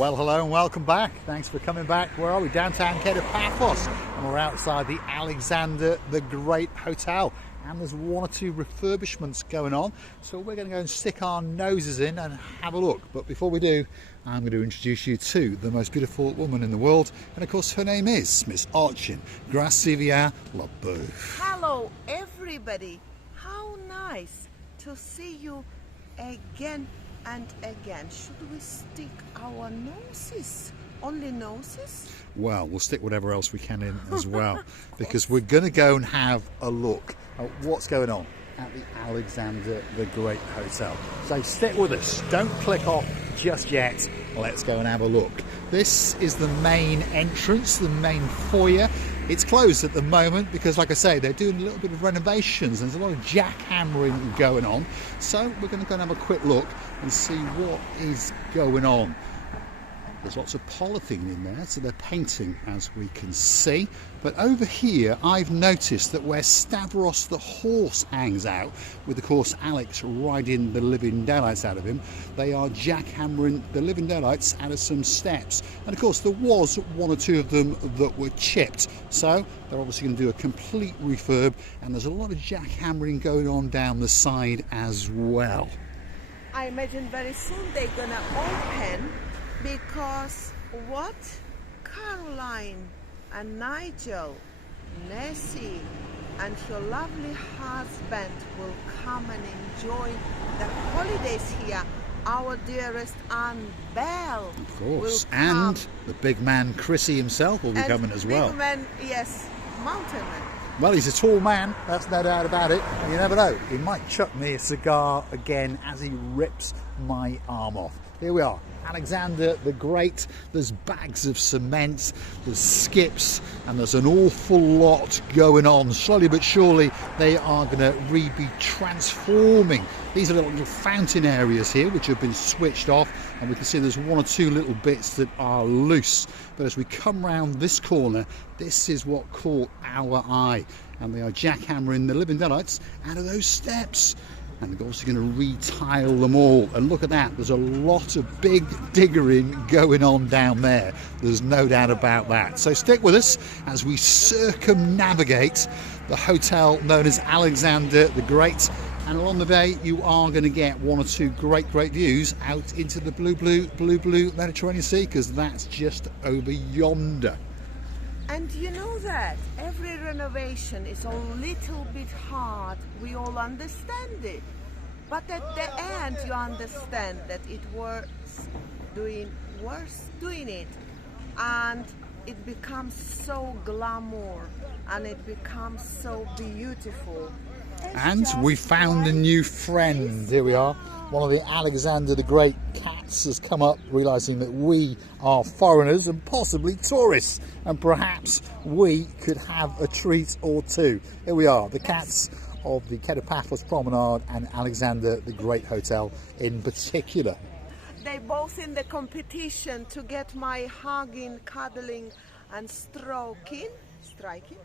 Well, hello and welcome back. Thanks for coming back. Where are we? Downtown Paphos, and we're outside the Alexander the Great Hotel. And there's one or two refurbishments going on, so we're going to go and stick our noses in and have a look. But before we do, I'm going to introduce you to the most beautiful woman in the world, and of course her name is Miss Archin. Grazie via la bouffe. Hello everybody, how nice to see you again and again. Should we stick our noses? Only noses? Well, we'll stick whatever else we can in as well, because we're going to go and have a look at what's going on at the Alexander the Great Hotel. So stick with us, don't click off just yet. Let's go and have a look. This is the main entrance, the main foyer. It's closed at the moment because, like I say, they're doing a little bit of renovations. There's a lot of jackhammering going on. So we're going to go and have a quick look and see what is going on. There's lots of polythene in there, so they're painting, as we can see. But over here, I've noticed that where Stavros the horse hangs out, with, of course, Alex riding the living daylights out of him, they are jackhammering the living daylights out of some steps. And, of course, there was one or two of them that were chipped. So they're obviously going to do a complete refurb, and there's a lot of jackhammering going on down the side as well. I imagine very soon they're going to open, because what? Caroline and Nigel, Nessie and your lovely husband will come and enjoy the holidays here. Our dearest Aunt Belle, of course, and the big man Chrissy himself will be coming as well. Big man, yes, mountain man. Well, he's a tall man, that's no doubt about it. And you never know, he might chuck me a cigar again as he rips my arm off. Here we are, Alexander the Great. There's bags of cement, there's skips, and there's an awful lot going on. Slowly but surely, they are going to be transforming. These are little fountain areas here, which have been switched off, and we can see there's one or two little bits that are loose. But as we come round this corner, this is what caught our eye, and they are jackhammering the living daylights out of those steps. And they're also going to re-tile them all. And look at that, there's a lot of big diggering going on down there. There's no doubt about that. So stick with us as we circumnavigate the hotel known as Alexander the Great. And along the way, you are going to get one or two great views out into the blue Mediterranean Sea, because that's just over yonder. And you know that every renovation is a little bit hard. We all understand it. But at the end, you understand that it was doing it. And it becomes so glamour, and it becomes so beautiful. And we found a new friend. Here we are. One of the Alexander the Great cats has come up, realising that we are foreigners and possibly tourists, and perhaps we could have a treat or two. Here we are, the cats of the Paphos Promenade and Alexander the Great Hotel in particular. They both in the competition to get my hugging, cuddling and stroking. Stroking?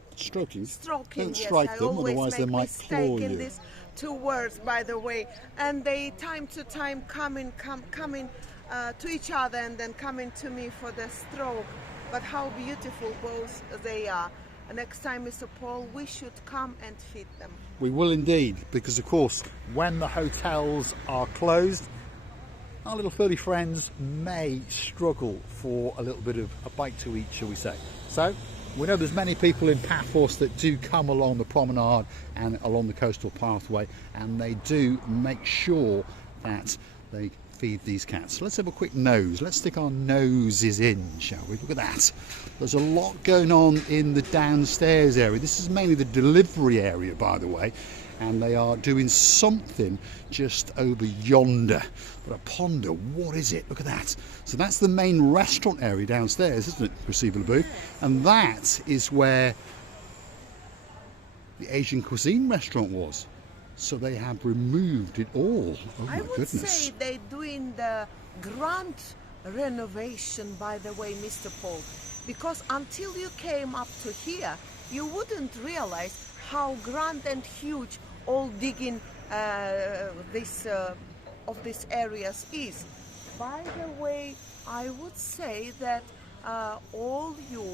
Stroking, Don't yes. strike them, I always otherwise they make might claw mistake you. in these two words, by the way. And they time to time coming to each other and then coming to me for the stroke. But how beautiful both they are. Next time, Mr. Paul, we should come and feed them. We will indeed, because of course, when the hotels are closed, our little furry friends may struggle for a little bit of a bite to eat, shall we say. So, we know there's many people in Paphos that do come along the promenade and along the coastal pathway, and they do make sure that they feed these cats. So let's have a quick nose. Let's stick our noses in, shall we? Look at that. There's a lot going on in the downstairs area. This is mainly the delivery area, by the way, and they are doing something just over yonder. But I ponder, what is it? Look at that. So that's the main restaurant area downstairs, isn't it, Receiver Booth? And that is where the Asian cuisine restaurant was. So they have removed it all. Oh my goodness. I would say they're doing the grand renovation, by the way, Mr. Paul, because until you came up to here, you wouldn't realize how grand and huge all digging of these areas is. By the way, I would say that all you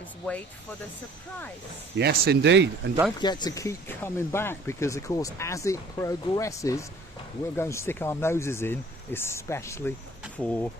is wait for the surprise. Yes, indeed. And don't forget to keep coming back, because, of course, as it progresses, we're going to stick our noses in, especially for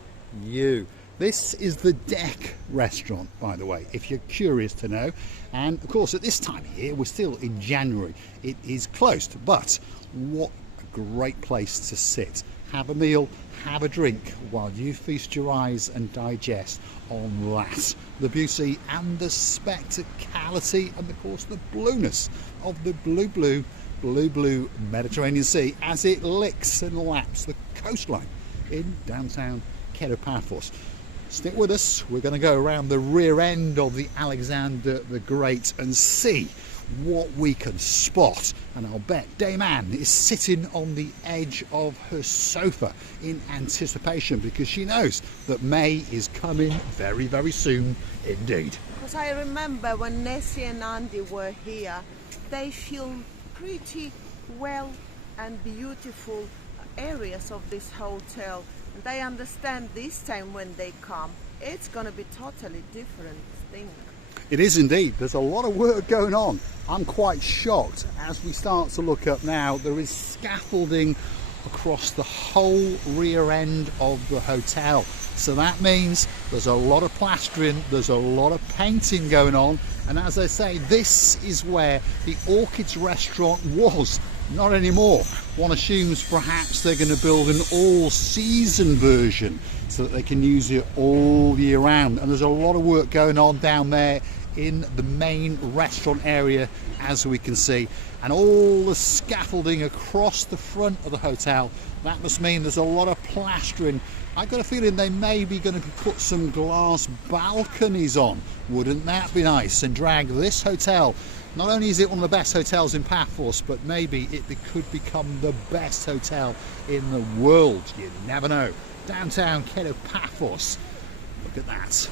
you. This is the Deck restaurant, by the way, if you're curious to know. And, of course, at this time of year, we're still in January. It is closed, but what a great place to sit. Have a meal, have a drink, while you feast your eyes and digest on that. The beauty and the spectacality and, of course, the blueness of the blue Mediterranean Sea as it licks and laps the coastline in downtown Paphos. Stick with us, we're going to go around the rear end of the Alexander the Great and see what we can spot. And I'll bet Dame Anne is sitting on the edge of her sofa in anticipation, because she knows that May is coming very, very soon indeed. Because I remember when Nessie and Andy were here, they filmed pretty well and beautiful areas of this hotel. And I understand this time when they come, it's going to be totally different thing. It is indeed. There's a lot of work going on. I'm quite shocked. As we start to look up now, there is scaffolding across the whole rear end of the hotel. So that means there's a lot of plastering, there's a lot of painting going on. And as I say, this is where the Orchids restaurant was. Not anymore. One assumes perhaps they're going to build an all-season version so that they can use it all year round. And there's a lot of work going on down there in the main restaurant area, as we can see, and all the scaffolding across the front of the hotel. That must mean there's a lot of plastering. I've got a feeling they may be going to put some glass balconies on. Wouldn't that be nice? And drag this hotel. Not only is it one of the best hotels in Paphos, but maybe it could become the best hotel in the world. You never know. Downtown Paphos. Look at that.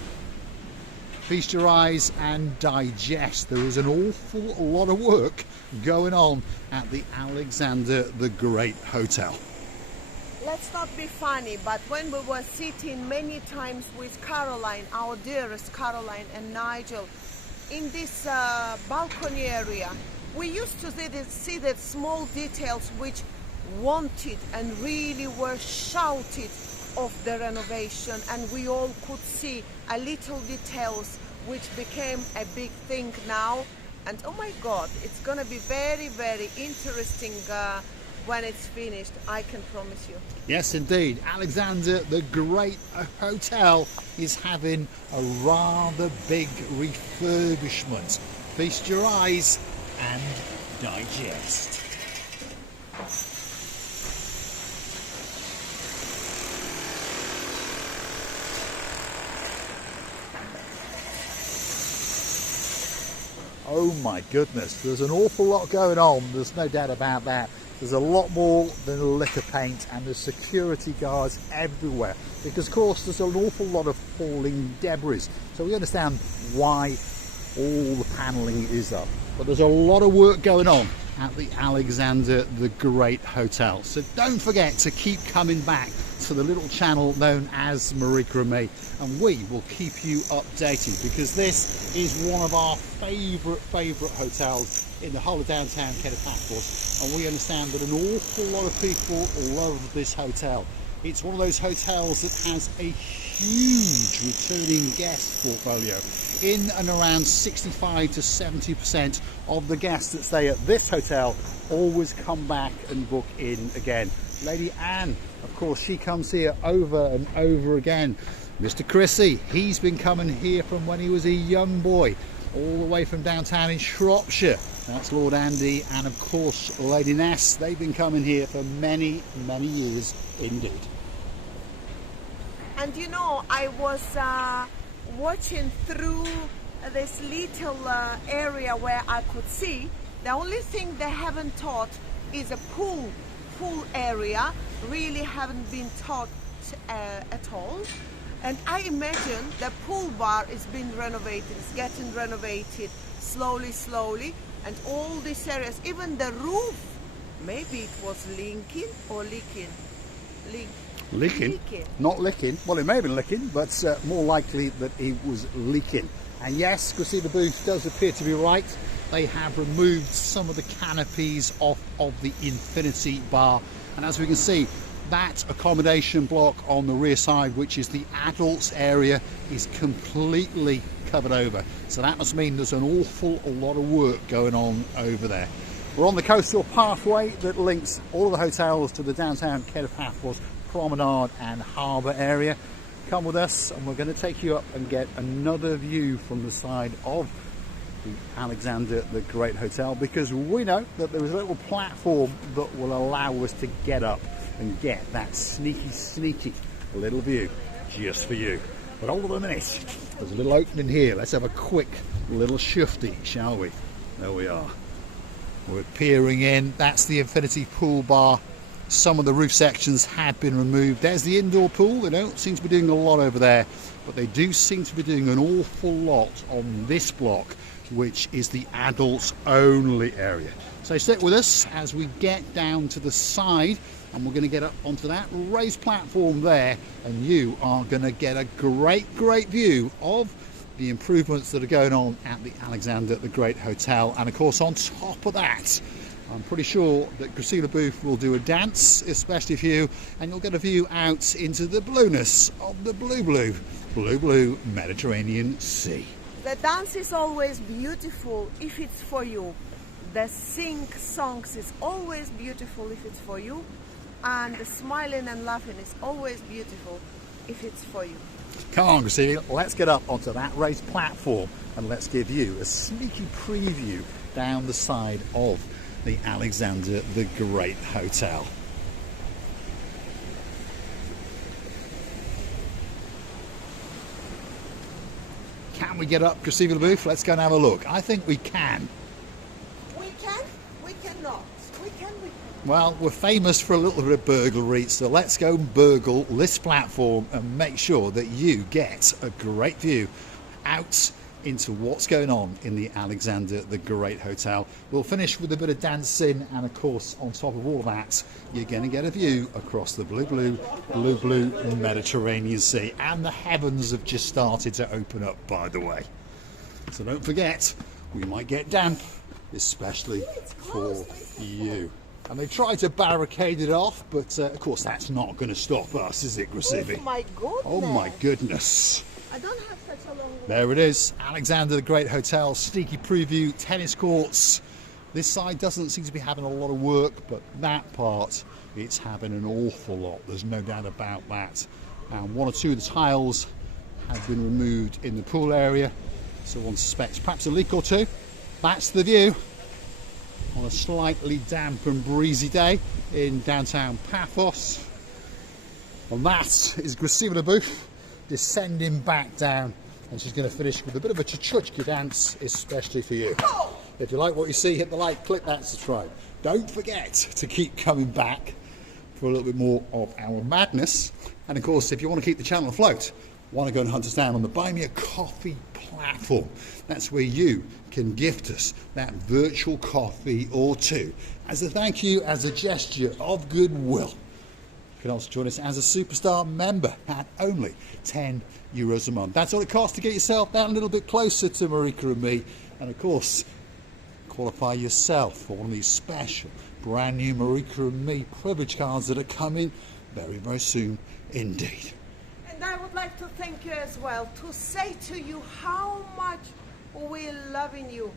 Feast your eyes and digest. There is an awful lot of work going on at the Alexander the Great Hotel. Let's not be funny, but when we were sitting many times with Caroline, our dearest Caroline and Nigel, in this balcony area, we used to see the small details which wanted and really were shouted of the renovation, and we all could see a little details which became a big thing now. And oh my God, it's gonna be very, very interesting when it's finished, I can promise you. Yes, indeed. Alexander the Great Hotel is having a rather big refurbishment. Feast your eyes and digest. Oh my goodness, there's an awful lot going on, there's no doubt about that. There's a lot more than liquor paint, and there's security guards everywhere, because of course there's an awful lot of falling debris. So we understand why all the panelling is up. But there's a lot of work going on at the Alexander the Great Hotel. So don't forget to keep coming back to the little channel known as Marika and Me, and we will keep you updated, because this is one of our favourite hotels in the whole of downtown Paphos, and we understand that an awful lot of people love this hotel. It's one of those hotels that has a huge returning guest portfolio. In and around 65 to 70% of the guests that stay at this hotel always come back and book in again. Lady Anne, of course, she comes here over and over again. Mr. Chrissy, he's been coming here from when he was a young boy, all the way from downtown in Shropshire. That's Lord Andy, and of course Lady Ness. They've been coming here for many, many years indeed. And you know, I was watching through this little area where I could see. The only thing they haven't taught is a pool area. Really haven't been taught at all. And I imagine the pool bar is being renovated, it's getting renovated slowly, and all these areas, even the roof, maybe it was leaking. Leaking? Leaking. Not licking. Well, it may have been licking, but more likely that it was leaking. And yes, Gracila Booth does appear to be right. They have removed some of the canopies off of the infinity bar. And as we can see, that accommodation block on the rear side, which is the adults area, is completely covered over. So that must mean there's an awful lot of work going on over there. We're on the coastal pathway that links all of the hotels to the downtown Paphos promenade and harbour area. Come with us and we're going to take you up and get another view from the side of the Alexander the Great Hotel, because we know that there is a little platform that will allow us to get up and get that sneaky little view just for you. But hold on a minute, there's a little opening here. Let's have a quick little shifty, shall we? There we are. We're peering in. That's the infinity pool bar. Some of the roof sections had been removed. There's the indoor pool. They don't seem to be doing a lot over there, but they do seem to be doing an awful lot on this block, which is the adults only area. So stick with us as we get down to the side, and we're going to get up onto that raised platform there, and you are going to get a great view of the improvements that are going on at the Alexander the Great Hotel. And of course, on top of that, I'm pretty sure that Gracila Booth will do a dance, especially for you, and you'll get a view out into the blueness of the blue Mediterranean Sea. The dance is always beautiful if it's for you. The sing songs is always beautiful if it's for you. And the smiling and laughing is always beautiful if it's for you. Come on, Gracila, let's get up onto that raised platform and let's give you a sneaky preview down the side of the Alexander the Great Hotel. Can we get up, Gracila Booth? Let's go and have a look. I think we can. We can, we cannot. We can, we can. Well, we're famous for a little bit of burglary, so let's go and burgle this platform and make sure that you get a great view out into what's going on in the Alexander the Great Hotel. We'll finish with a bit of dancing, and of course, on top of all of that, you're going to get a view across the blue Mediterranean Sea. And the heavens have just started to open up, by the way. So don't forget, we might get damp, especially for you. And they tried to barricade it off, but of course that's not going to stop us, is it, Gracila? Oh my goodness. Oh my goodness. I don't have such a long way. There it is, Alexander the Great Hotel, sneaky preview, tennis courts. This side doesn't seem to be having a lot of work, but that part, it's having an awful lot. There's no doubt about that. And one or two of the tiles have been removed in the pool area, so one suspects perhaps a leak or two. That's the view on a slightly damp and breezy day in downtown Paphos. And that is Gracila Booth descending back down, and she's going to finish with a bit of a chuchka dance, especially for you. If you like what you see, hit the like, click that subscribe. Don't forget to keep coming back for a little bit more of our madness. And of course, if you want to keep the channel afloat, want to go and hunt us down on the Buy Me a Coffee platform. That's where you can gift us that virtual coffee or two as a thank you, as a gesture of goodwill. You can also join us as a superstar member at only €10 a month. That's all it costs to get yourself that little bit closer to Marika and me. And of course, qualify yourself for one of these special brand new Marika and me privilege cards that are coming very soon indeed. And I would like to thank you as well, to say to you how much we're loving you,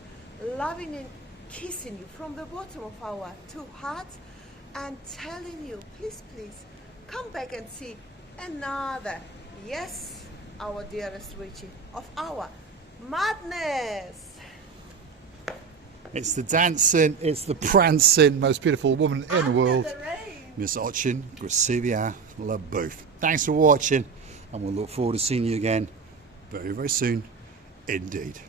loving and kissing you from the bottom of our two hearts, and telling you, please, come back and see another, yes, our dearest Richie, of our madness. It's the dancing, it's the prancing, most beautiful woman in the world, the rain. Miss Ochin Gracila Booth. Thanks for watching, and we'll look forward to seeing you again very soon indeed.